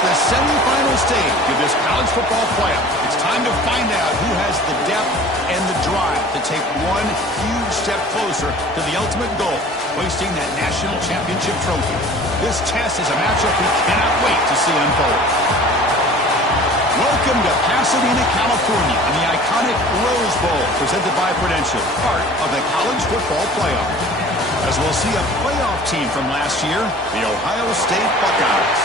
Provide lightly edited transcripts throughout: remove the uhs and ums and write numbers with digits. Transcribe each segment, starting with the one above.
the semifinal stage of this college football playoff. It's time to find out who has the depth and the drive to take one huge step closer to the ultimate goal, hoisting that national championship trophy. This test is a matchup we cannot wait to see unfold. Welcome to Pasadena, California, and the iconic Rose Bowl, presented by Prudential, part of the college football playoff. As we'll see a playoff team from last year, the Ohio State Buckeyes,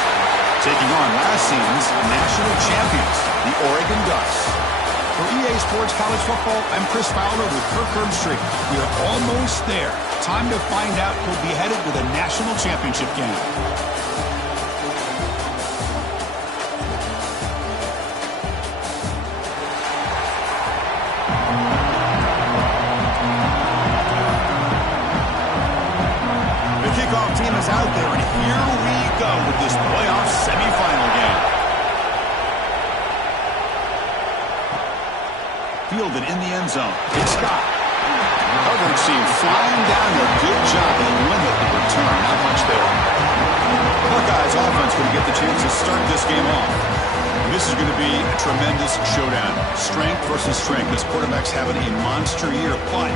taking on last season's national champions, the Oregon Ducks. For EA Sports College Football, I'm Chris Fowler with Kirk Herbstreit. We are almost there. Time to find out who'll be headed with a national championship game. Team is out there, and here we go with this playoff semifinal game. Fielded in the end zone. It's Scott. Coverage team flying down there. Good job. They limit the return. Not much there. The Buckeyes offense going to get the chance to start this game off. This is going to be a tremendous showdown. Strength versus strength. This quarterback's having a monster year, but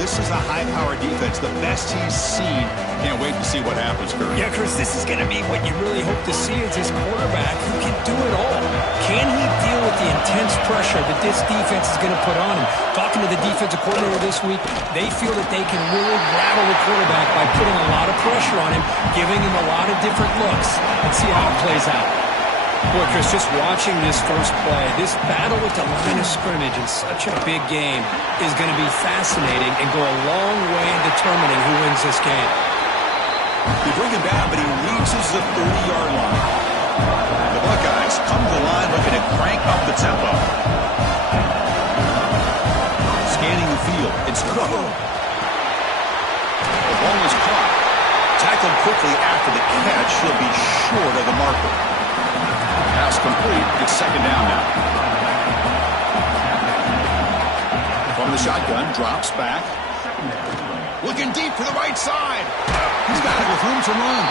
this is a high-powered defense, the best he's seen. Can't wait to see what happens, Kurt. Yeah, Chris, this is going to be what you really hope to see is this quarterback who can do it all. Can he deal with the intense pressure that this defense is going to put on him? Talking to the defensive coordinator this week, they feel that they can really rattle the quarterback by putting a lot of pressure on him, giving him a lot of different looks. Let's see how it plays out. Boy, Chris, just watching this first play, this battle with the line of scrimmage in such a big game is going to be fascinating and go a long way in determining who wins this game. They bring him down, but he reaches the 30-yard line. The Buckeyes come to the line looking to crank up the tempo. Scanning the field, it's Cook. The ball is caught. Tackled quickly after the catch. He'll be short of the marker. Pass complete. It's second down now. From the shotgun, drops back. Looking deep to the right side. He's got it with room to run.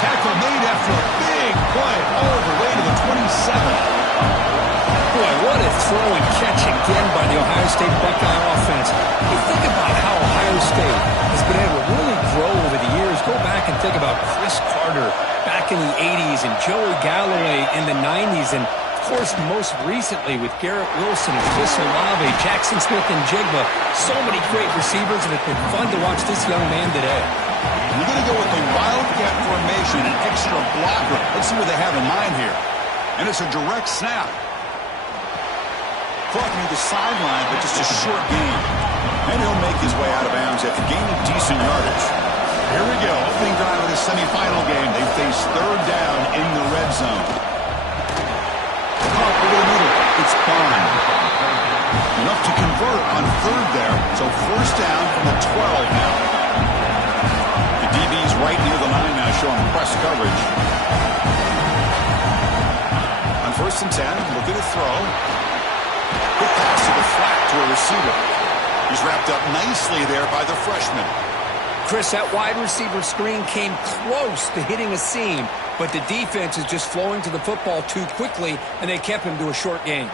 Tackle made after a big play all the way to the 27. Boy, what a throw and catch again by the Ohio State Buckeye offense. You think about how Ohio State has been able to really grow over the years. Go back and think about Chris Carter back in the 80s and Joey Galloway in the 90s. And, of course, most recently with Garrett Wilson and Chris Olave, Jackson Smith and Jigba. So many great receivers, and it's been fun to watch this young man today. We're going to go with the wildcat formation, an extra blocker. Let's see what they have in mind here. And it's a direct snap. Caught near the sideline, but just a short gain. And he'll make his way out of bounds after gaining decent yardage. Here we go. Opening drive of the semifinal game. They face third down in the red zone. Up over the middle. It's Bond. Enough to convert on third there. So first down from the 12 now. The DB's right near the line now, showing press coverage. On first and 10, looking to throw. Quick pass to the flat to a receiver. He's wrapped up nicely there by the freshman. Chris, that wide receiver screen came close to hitting a seam, but the defense is just flowing to the football too quickly, and they kept him to a short gain.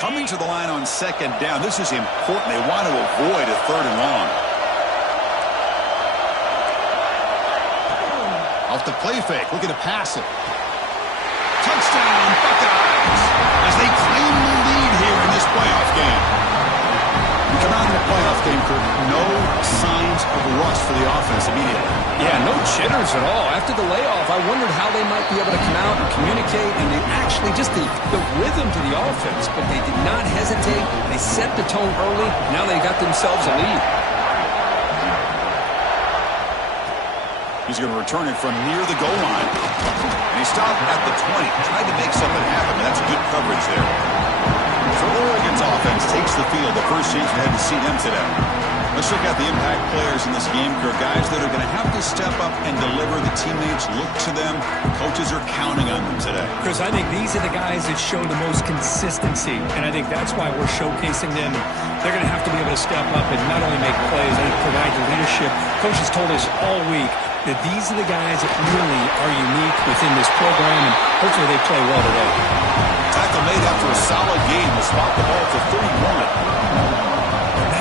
Coming to the line on second down. This is important. They want to avoid a third and long. Off the play fake. Looking to pass it. Touchdown, Buckeyes, as they claim the lead here in this playoff game. We come out in the playoff game, Kurt, no signs of rust for the offense immediately. Yeah, no jitters at all. After the layoff, I wondered how they might be able to come out and communicate, and they actually just the rhythm to the offense, but they did not hesitate. They set the tone early. Now they got themselves a lead. He's going to return it from near the goal line. And he stopped at the 20. Tried to make something happen. That's good coverage there. So Oregon's offense takes the field. The first chance we had to see them today. Let's check out the impact players in this game, Kirk. Guys that are going to have to step up and deliver. The teammates look to them. Coaches are counting on them today. Chris, I think these are the guys that show the most consistency, and I think that's why we're showcasing them. They're going to have to be able to step up and not only make plays, and provide the leadership. Coaches told us all week, that these are the guys that really are unique within this program, and hopefully they play well today. Tackle made after a solid game will spot the ball for 31.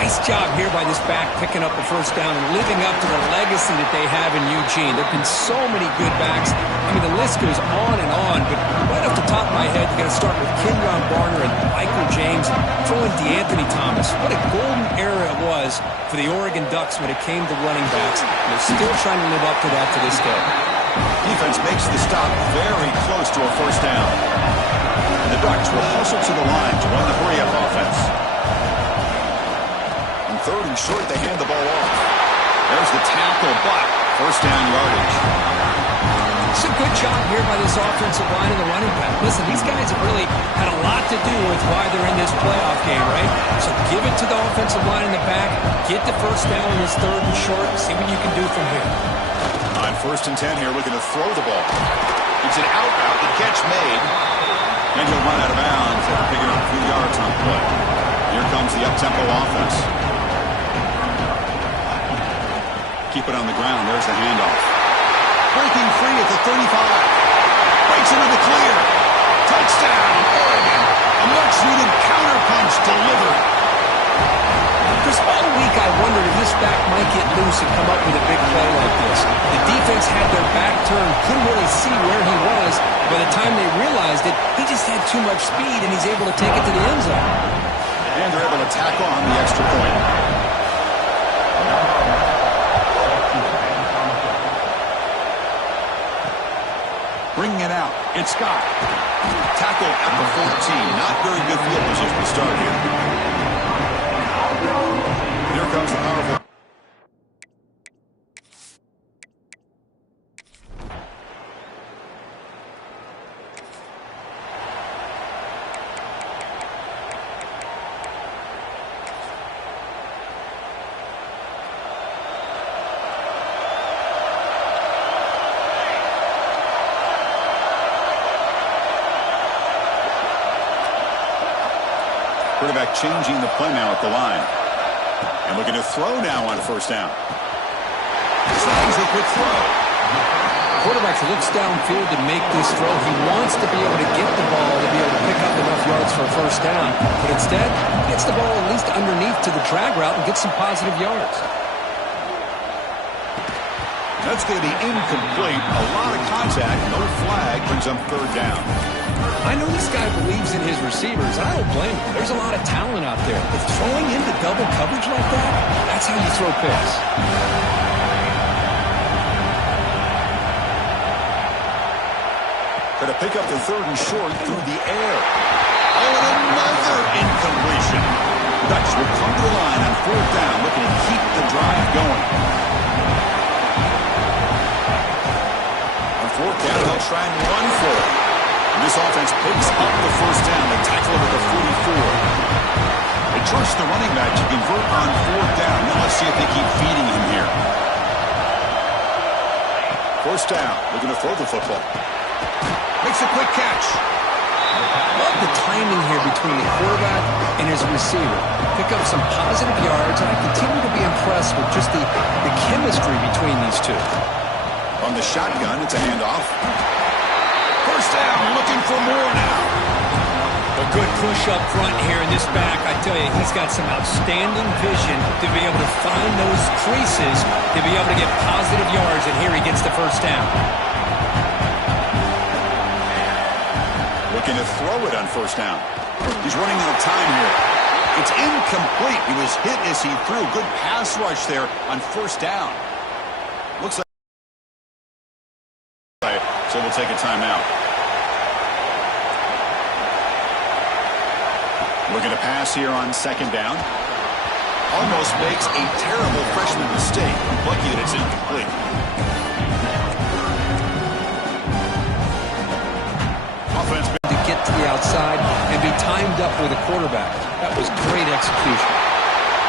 Nice job here by this back picking up a first down and living up to the legacy that they have in Eugene. There have been so many good backs. I mean, the list goes on and on, but right off the top of my head, you got to start with Kenyon Barner and Michael James, throwing DeAnthony Thomas. What a golden era it was for the Oregon Ducks when it came to running backs. And they're still trying to live up to that to this day. Defense makes the stop very close to a first down. And the Ducks will hustle to the line to run the hurry-up offense. Third and short, they hand the ball off. There's the tackle, but first down yardage. It's a good job here by this offensive line and the running back. Listen, these guys have really had a lot to do with why they're in this playoff game, right? So give it to the offensive line in the back, get the first down in this third and short, see what you can do from here. On first and 10 here, looking to throw the ball. It's an out route, the catch made, and he'll run out of bounds after picking up a few yards on play. Here comes the up-tempo offense. Keep it on the ground. There's the handoff. Breaking free at the 35. Breaks into the clear. Touchdown, Oregon. A much-needed counterpunch delivered. Chris, all week I wondered if this back might get loose and come up with a big play like this. The defense had their back turned, couldn't really see where he was. By the time they realized it, he just had too much speed, and he's able to take it to the end zone. And they're able to tack on the extra point. Bringing it out. It's Scott. Tackle at the 14. Not very good field position to start here. Here comes the powerful. Quarterback changing the play now at the line. And looking to throw now on first down. Tries a quick throw. Quarterback looks downfield to make this throw. He wants to be able to get the ball to be able to pick up enough yards for a first down. But instead, he gets the ball at least underneath to the drag route and gets some positive yards. That's going to be incomplete. A lot of contact. No flag. Brings up third down. I know this guy believes in his receivers. I don't blame him. There's a lot of talent out there. But throwing into double coverage like that, that's how you throw picks. Going to pick up the third and short through the air. Oh, and another incompletion. Ducks will come to the line on fourth down, looking to keep the drive going. On fourth down, they'll try and run for it. And this offense picks up the first down. They tackle it at the 44. They trust the running back to convert on fourth down. Now let's see if they keep feeding him here. First down. Looking to throw the football. Makes a quick catch. Love the timing here between the quarterback and his receiver. Pick up some positive yards, and I continue to be impressed with just the chemistry between these two. On the shotgun, it's a handoff. First down, looking for more now. A good push up front here in this back. I tell you, he's got some outstanding vision to be able to find those creases, to be able to get positive yards, and here he gets the first down. Looking to throw it on first down. He's running out of time here. It's incomplete. He was hit as he threw. Good pass rush there on first down. Looks like so we'll take a timeout. Looking to pass here on second down. Almost makes a terrible freshman mistake. Lucky that it's incomplete. Offense to get to the outside and be timed up with a quarterback. That was great execution.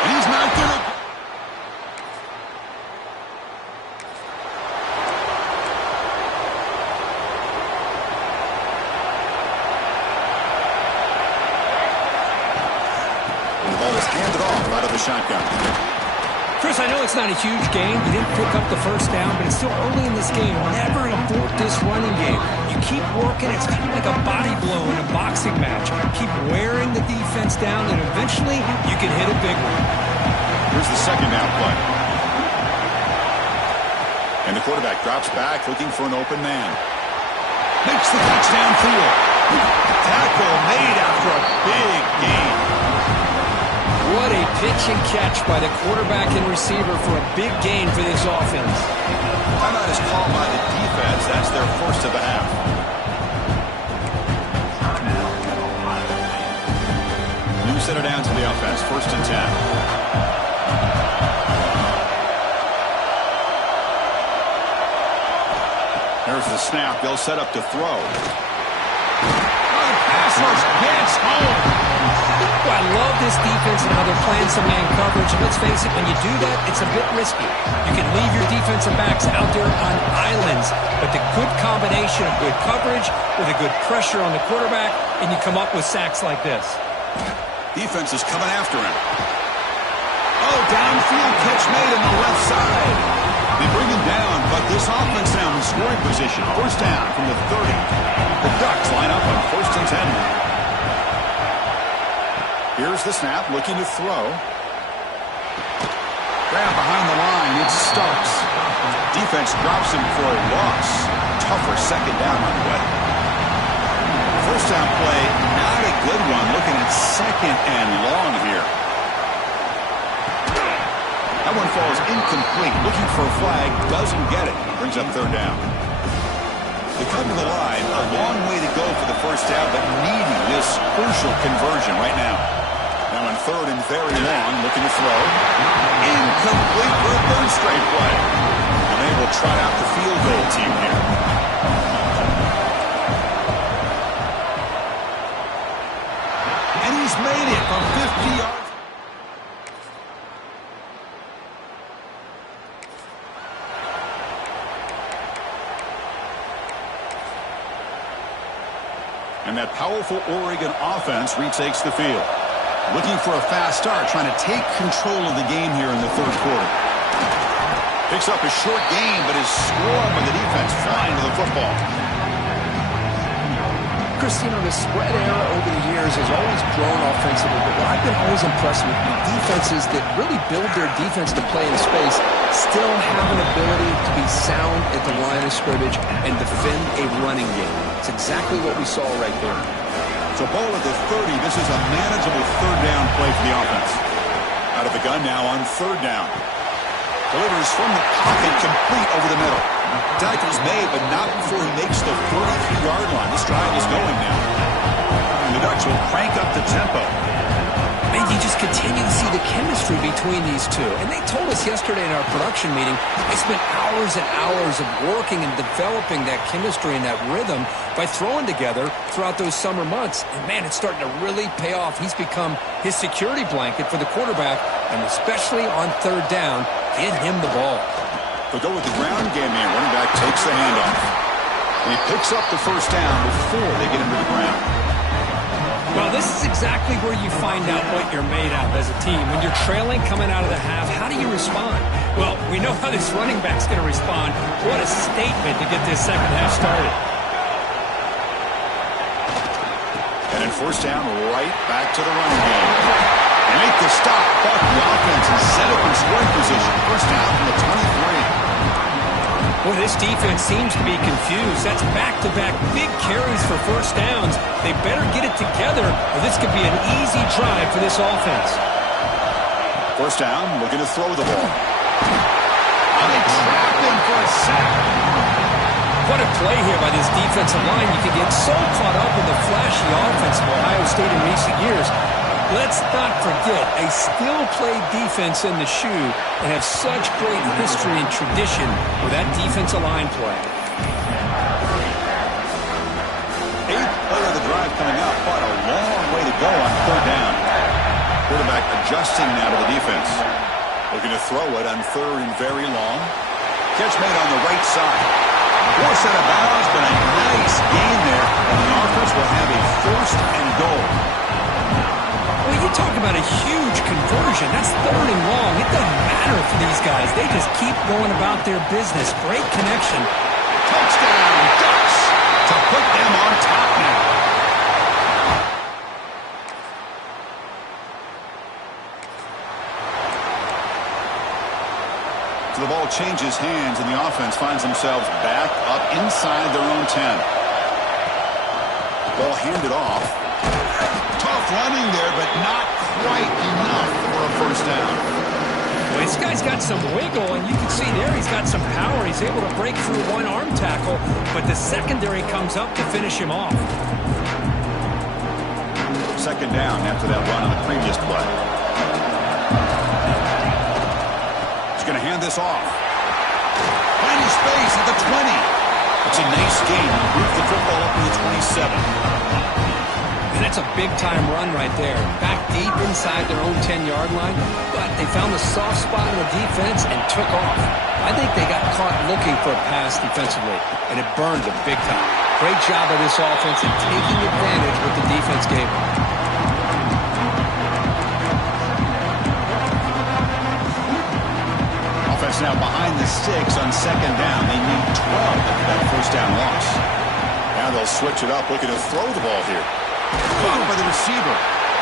And he's not going to... Chris, Chris, I know it's not a huge game. You didn't pick up the first down, but it's still early in this game. Never abort this running game. You keep working. It's kind of like a body blow in a boxing match. Keep wearing the defense down, and eventually you can hit a big one. Here's the second down play. And the quarterback drops back looking for an open man. Makes the catch downfield. Tackle made after a big gain. What a pitch and catch by the quarterback and receiver for a big gain for this offense. Timeout is called by the defense. That's their first of the half. New center down to the offense. 1st and 10. There's the snap. They'll set up to throw. Passers gets home. Oh, I love this defense and how they're playing some man coverage. And let's face it, when you do that, it's a bit risky. You can leave your defensive backs out there on islands, but the good combination of good coverage with a good pressure on the quarterback, and you come up with sacks like this. Defense is coming after him. Oh, downfield catch made on the left side. They bring him down, but this offense now in scoring position. 1st down from the 30. The Ducks line up on 1st and 10. Here's the snap, looking to throw. Grab behind the line, it's Starks. Defense drops him for a loss. Tougher second down on the way. 1st down play, not a good one. Looking at 2nd and long here. That one falls incomplete. Looking for a flag, doesn't get it. Brings up 3rd down. They come to the line, a long way to go for the 1st down, but needing this crucial conversion right now. Now on 3rd and very long, looking to throw. Incomplete for a 3rd straight play. And they will try out the field goal team here. And he's made it from 50 yards. And that powerful Oregon offense retakes the field. Looking for a fast start, trying to take control of the game here in the 3rd quarter. Picks up a short gain, but is swarmed by the defense flying to the football. Christine, the spread era over the years has always grown offensively, but what I've been always impressed with defenses that really build their defense to play in space still have an ability to be sound at the line of scrimmage and defend a running game. It's exactly what we saw right there. So ball at the 30. This is a manageable 3rd down play for the offense. Out of the gun now on 3rd down. Delivers from the pocket, complete over the middle. Tackle's made, but not before he makes the 43-yard line. This drive is going now. And the Ducks will crank up the tempo. Man, you just continue to see the chemistry between these two. And they told us yesterday in our production meeting, they spent hours and hours of working and developing that chemistry and that rhythm by throwing together throughout those summer months. And, man, it's starting to really pay off. He's become his security blanket for the quarterback, and especially on 3rd down, get him the ball. They'll go with the ground game here. Running back takes the handoff. And he picks up the 1st down before they get him to the ground. Well, this is exactly where you find out what you're made of as a team. When you're trailing coming out of the half, how do you respond? Well, we know how this running back's going to respond. What a statement to get this second half started. And in 1st down, right back to the running game. They make the stop, but the offense is set up in scoring position. 1st down from the 23. Well, this defense seems to be confused. That's back-to-back big carries for 1st downs. They better get it together, or this could be an easy drive for this offense. 1st down, looking to throw the ball. And they trap him for a sack. What a play here by this defensive line. You can get so caught up in the flashy offense of Ohio State in recent years. Let's not forget, a still-played defense in the shoe and have such great history and tradition with that defensive line play. 8th play of the drive coming up, but a long way to go on 3rd down. Quarterback adjusting now to the defense. Looking to throw it on 3rd and very long. Catch made on the right side. Force out of bounds, but a nice gain there, and the offense will have a 1st and goal. Well, you talk about a huge conversion. That's 3rd and long. It doesn't matter for these these guys. They just keep going about their business. Great connection. Touchdown, Ducks, to put them on top now. So the ball changes hands, and the offense finds themselves back up inside their own 10. Ball handed off. Tough running there, but not quite enough for a first down. Well, this guy's got some wiggle, and you can see there he's got some power. He's able to break through one arm tackle, but the secondary comes up to finish him off. Second down after that run on the previous play. He's going to hand this off. Finding space at the 20. It's a nice gain. Move the football up to the 27. And that's a big-time run right there. Back deep inside their own 10-yard line, but they found a soft spot in the defense and took off. I think they got caught looking for a pass defensively, and it burned them big time. Great job of this offense in taking advantage what the defense gave them. Offense now behind the sticks on second down. They need 12 after that first down loss. Now they'll switch it up, looking to throw the ball here. Caught by the receiver.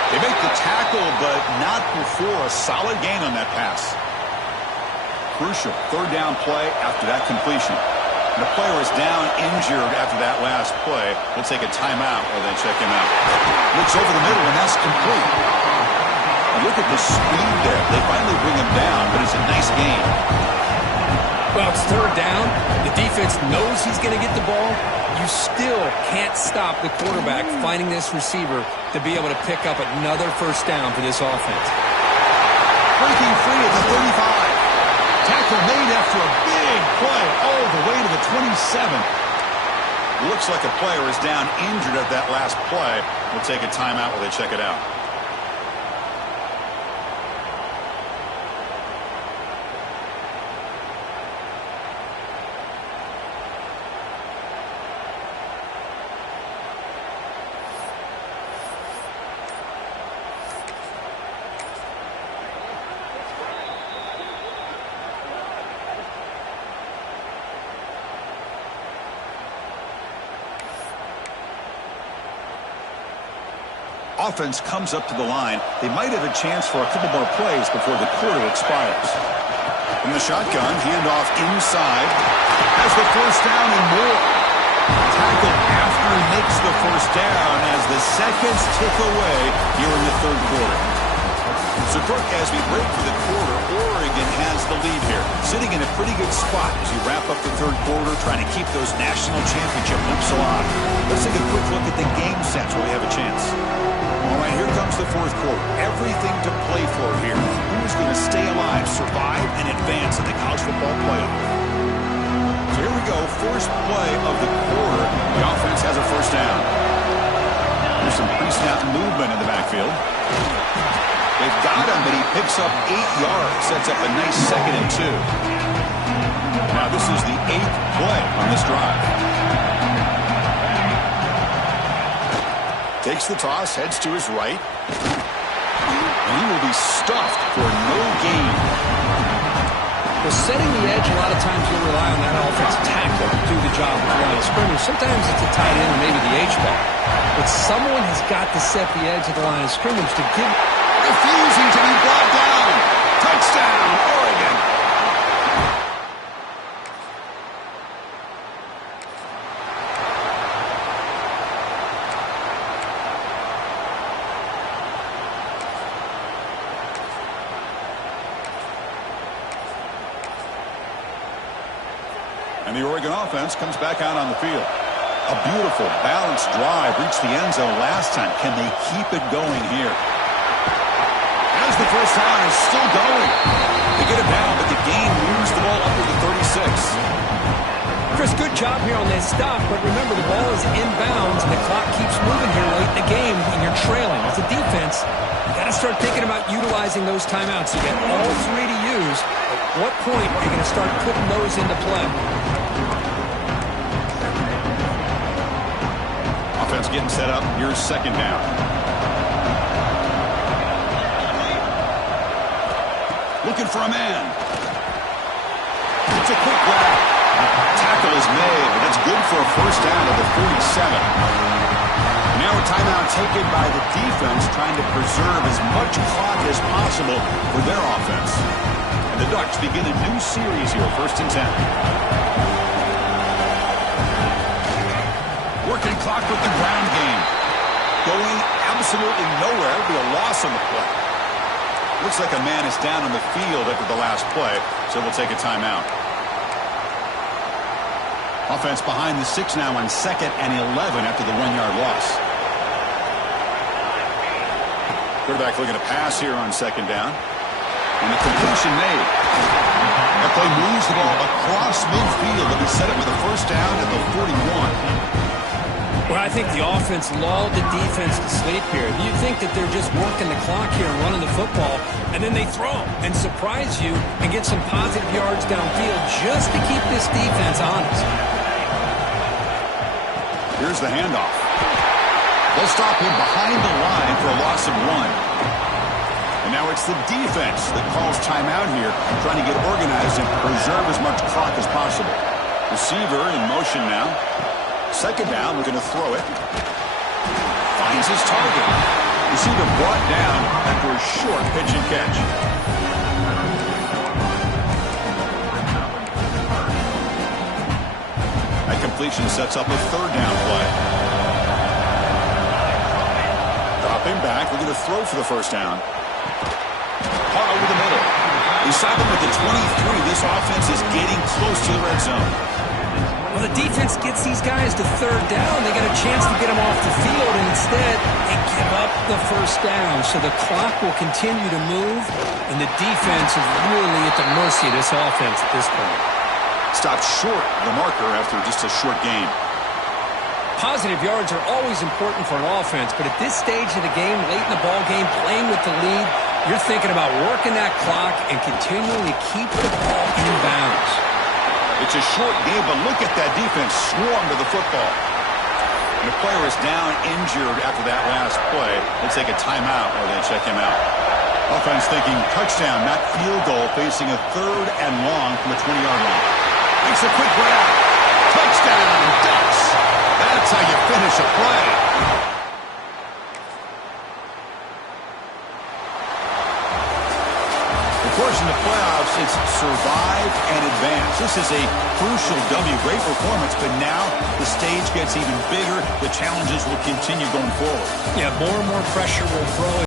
They make the tackle, but not before a solid gain on that pass. Crucial third down play after that completion. And the player is down injured after that last play. We'll take a timeout while they check him out. Looks over the middle, and that's complete. And look at the speed there. They finally bring him down, but it's a nice gain. Well, it's third down. The defense knows he's going to get the ball. You still can't stop the quarterback finding this receiver to be able to pick up another first down for this offense. Breaking free at the 35. Tackle made after a big play all the way to the 27. Looks like a player is down injured at that last play. We'll take a timeout while they check it out. Offense comes up to the line. They might have a chance for a couple more plays before the quarter expires. From the shotgun, handoff inside. Has the first down and more. Tackled after he makes the first down as the seconds tick away here in the third quarter. So, Brooke, as we break for the quarter, Oregon has the lead here, sitting in a pretty good spot as we wrap up the third quarter, trying to keep those national championship hopes alive. Let's take a quick look at the game sets where we have a chance. All right, here comes the fourth quarter. Everything to play for here. Who's going to stay alive, survive, and advance in the college football playoff? So here we go. First play of the quarter. The offense has a first down. There's some pre-snap movement in the backfield. They've got him, but he picks up 8 yards. Sets up a nice 2nd and 2. Now this is the 8th play on this drive. Takes the toss, heads to his right. And he will be stuffed for no gain. Well, setting the edge, a lot of times you'll rely on that offensive tackle to do the job of the line of scrimmage. Sometimes it's a tight end or maybe the H-back. But someone has got to set the edge of the line of scrimmage to give... Refusing to be brought down. Touchdown, Oregon. And the Oregon offense comes back out on the field. A beautiful, balanced drive reached the end zone last time. Can they keep it going here? As the first down is still going. They get it down, but the game moves the ball up to the 36. Chris, good job here on this stop, but remember the ball is inbounds and the clock keeps moving here late in the game and you're trailing. As a defense, you got to start thinking about utilizing those timeouts. You get all 3 to use. At what point are you going to start putting those into play? Offense getting set up. Here's second down. Looking for a man. It's a quick grab. Tackle is made, but that's good for a first down at the 47. Now a timeout taken by the defense, trying to preserve as much clock as possible for their offense. And the Ducks begin a new series here, 1st and 10. Working clock with the ground game. Going absolutely nowhere. It'll be a loss on the play. Looks like a man is down on the field after the last play, so we'll take a timeout. Offense behind the 6 now on 2nd and 11 after the 1-yard loss. Quarterback looking to pass here on 2nd down. And the completion made. That play moves the ball across midfield. It'll be set up with a first down at the 41. Well, I think the offense lulled the defense to sleep here. You'd think that they're just working the clock here and running the football, and then they throw and surprise you and get some positive yards downfield just to keep this defense honest. Here's the handoff. They'll stop him behind the line for a loss of 1. And now it's the defense that calls timeout here, trying to get organized and preserve as much clock as possible. Receiver in motion now. 2nd down, we're going to throw it. Finds his target. Receiver brought down after a short pitch and catch. That completion sets up a 3rd down play. Dropping back, we're going to throw for the first down. Caught over the middle. We saw them at the 23. This offense is getting close to the red zone. Well, the defense gets these guys to 3rd down. They got a chance to get them off the field, and instead they give up the first down. So the clock will continue to move, and the defense is really at the mercy of this offense at this point. Stopped short of the marker after just a short game. Positive yards are always important for an offense, but at this stage of the game, late in the ball game, playing with the lead, you're thinking about working that clock and continuing to keep the ball in bounds. It's a short game, but look at that defense swarm to the football. And the player is down injured after that last play. They take a timeout or they check him out. Offense thinking touchdown, not field goal, facing a 3rd and long from the 20-yard line. Makes a quick grab. Touchdown, Ducks. That's how you finish a play. Of course, in the playoffs, it's survive and advance. This is a crucial W. Great performance, but now the stage gets even bigger. The challenges will continue going forward. Yeah, more and more pressure will throw